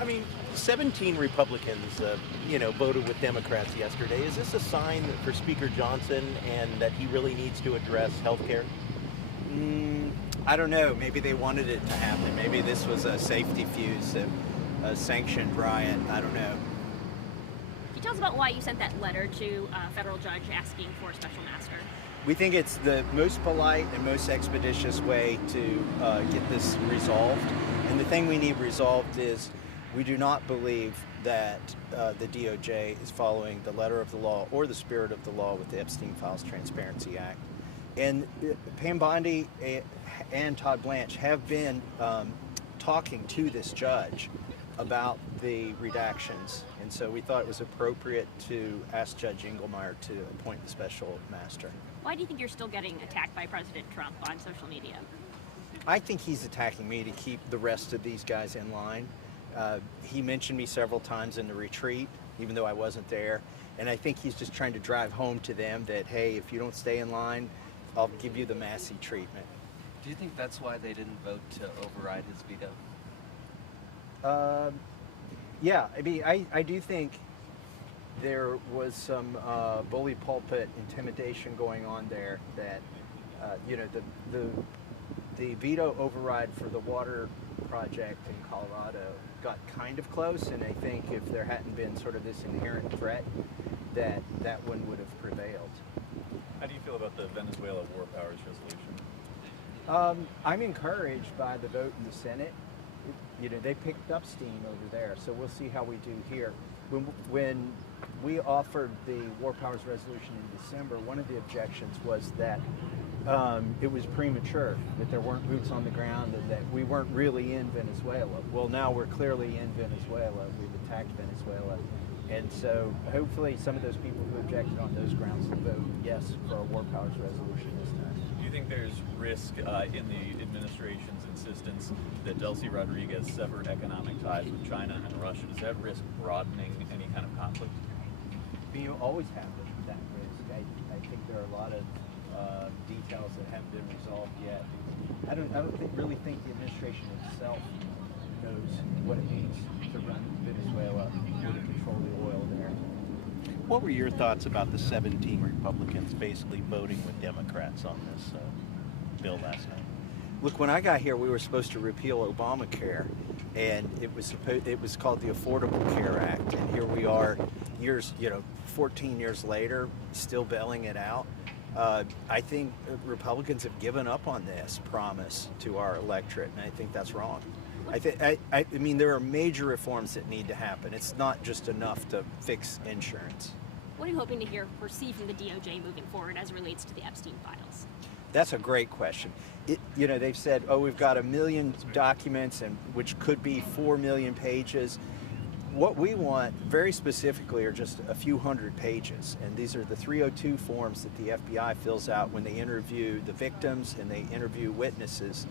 I mean, 17 Republicans, voted with Democrats yesterday. Is this a sign for Speaker Johnson and that he really needs to address health care? I don't know. Maybe they wanted it to happen. Maybe this was a safety fuse, a sanctioned riot. I don't know. Can you tell us about why you sent that letter to a federal judge asking for a special master? We think it's the most polite and most expeditious way to get this resolved. And the thing we need resolved is we do not believe that the DOJ is following the letter of the law or the spirit of the law with the Epstein Files Transparency Act. And Pam Bondi and Todd Blanche have been talking to this judge about the redactions. And so we thought it was appropriate to ask Judge Engelmeyer to appoint the special master. Why do you think you're still getting attacked by President Trump on social media? I think he's attacking me to keep the rest of these guys in line. He mentioned me several times in the retreat, even though I wasn't there. And I think he's just trying to drive home to them that, hey, if you don't stay in line, I'll give you the Massie treatment. Do you think that's why they didn't vote to override his veto? Yeah, I mean, I do think there was some bully pulpit intimidation going on there that, the veto override for the water project in Colorado got kind of close, and I think if there hadn't been sort of this inherent threat, that one would have prevailed. How do you feel about the Venezuela War Powers resolution? I'm encouraged by the vote in the Senate. They picked up steam over there, so we'll see how we do here. When we offered the War Powers resolution in December, one of the objections was that it was premature, that there weren't boots on the ground, and that we weren't really in Venezuela. Well, now we're clearly in Venezuela. We've attacked Venezuela. And so hopefully some of those people who objected on those grounds will vote yes for a War Powers resolution this time. Do you think there's risk in the administration's insistence that Delcy Rodriguez sever economic ties with China and Russia? Does that risk broadening any kind of conflict? You always have that risk. I think there are a lot of details that haven't been resolved yet. I don't really think the administration itself knows what it means to run Venezuela or to control the oil there. What were your thoughts about the 17 Republicans basically voting with Democrats on this bill last night? Look, when I got here, we were supposed to repeal Obamacare, and it was called the Affordable Care Act, and here we are, 14 years later, still bailing it out. I think Republicans have given up on this promise to our electorate, and I think that's wrong. I mean, there are major reforms that need to happen. It's not just enough to fix insurance. What are you hoping to see from the DOJ moving forward as it relates to the Epstein files? That's a great question. They've said, we've got 1 million documents, and which could be 4 million pages. What we want, very specifically, are just a few hundred pages. And these are the 302 forms that the FBI fills out when they interview the victims and they interview witnesses.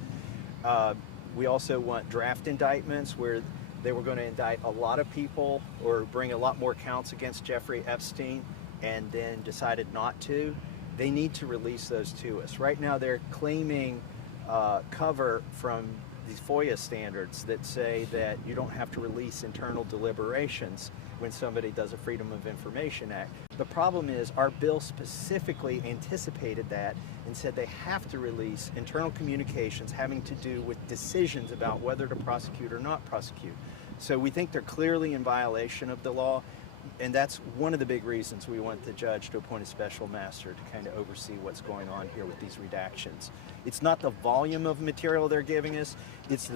We also want draft indictments where they were going to indict a lot of people or bring a lot more counts against Jeffrey Epstein and then decided not to. They need to release those to us. Right now they're claiming cover from these FOIA standards that say that you don't have to release internal deliberations when somebody does a Freedom of Information Act. The problem is our bill specifically anticipated that and said they have to release internal communications having to do with decisions about whether to prosecute or not prosecute. So we think they're clearly in violation of the law, and that's one of the big reasons we want the judge to appoint a special master to kind of oversee what's going on here with these redactions. It's not the volume of material they're giving us, it's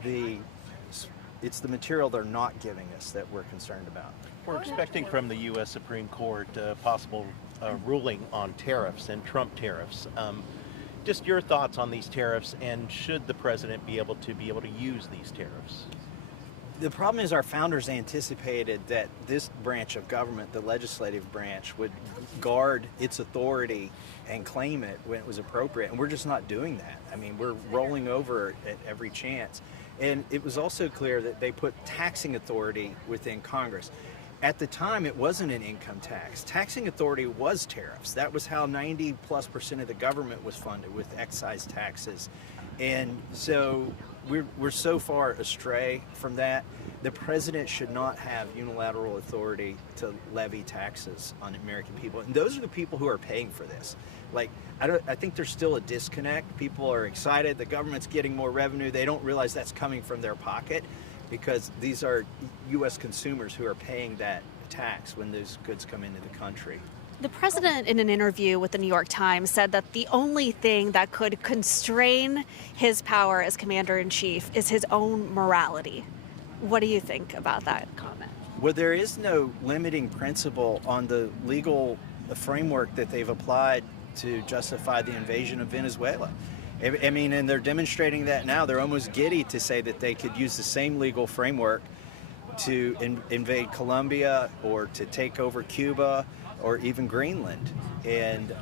the material they're not giving us that we're concerned about. We're expecting from the U.S. Supreme Court possible ruling on tariffs and Trump tariffs. Just your thoughts on these tariffs, and should the president be able to use these tariffs? The problem is our founders anticipated that this branch of government, the legislative branch, would guard its authority and claim it when it was appropriate, and we're just not doing that. I mean, we're rolling over at every chance. And it was also clear that they put taxing authority within Congress. At the time, it wasn't an income tax. Taxing authority was tariffs. That was how 90+% of the government was funded, with excise taxes. And so we're so far astray from that. the president should not have unilateral authority to levy taxes on American people. And those are the people who are paying for this. Like, I think there's still a disconnect. People are excited, the government's getting more revenue. They don't realize that's coming from their pocket, because these are U.S. consumers who are paying that tax when those goods come into the country. The president, in an interview with the New York Times, said that the only thing that could constrain his power as commander-in-chief is his own morality. What do you think about that comment? Well, there is no limiting principle on the legal framework that they've applied to justify the invasion of Venezuela. I mean, and they're demonstrating that now. They're almost giddy to say that they could use the same legal framework to invade Colombia or to take over Cuba or even Greenland. And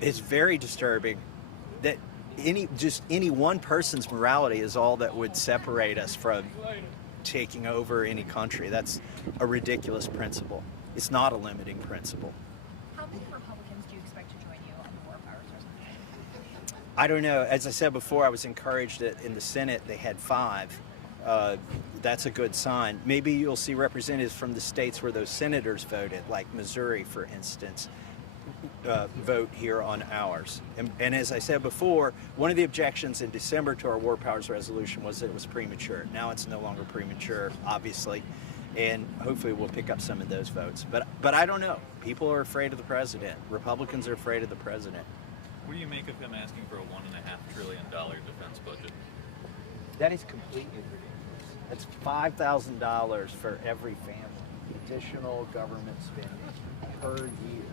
it's very disturbing that any one person's morality is all that would separate us from taking over any country. That's a ridiculous principle. It's not a limiting principle. How many Republicans do you expect to join you on the War Powers resolution? I don't know. As I said before, I was encouraged that in the Senate they had 5. That's a good sign. Maybe you'll see representatives from the states where those senators voted, like Missouri, for instance, vote here on ours. And as I said before, one of the objections in December to our War Powers resolution was that it was premature. Now it's no longer premature, obviously, and hopefully we'll pick up some of those votes. But I don't know. People are afraid of the president. Republicans are afraid of the president. What do you make of him asking for a $1.5 trillion defense budget? That is completely ridiculous. That's $5,000 for every family. Additional government spending per year.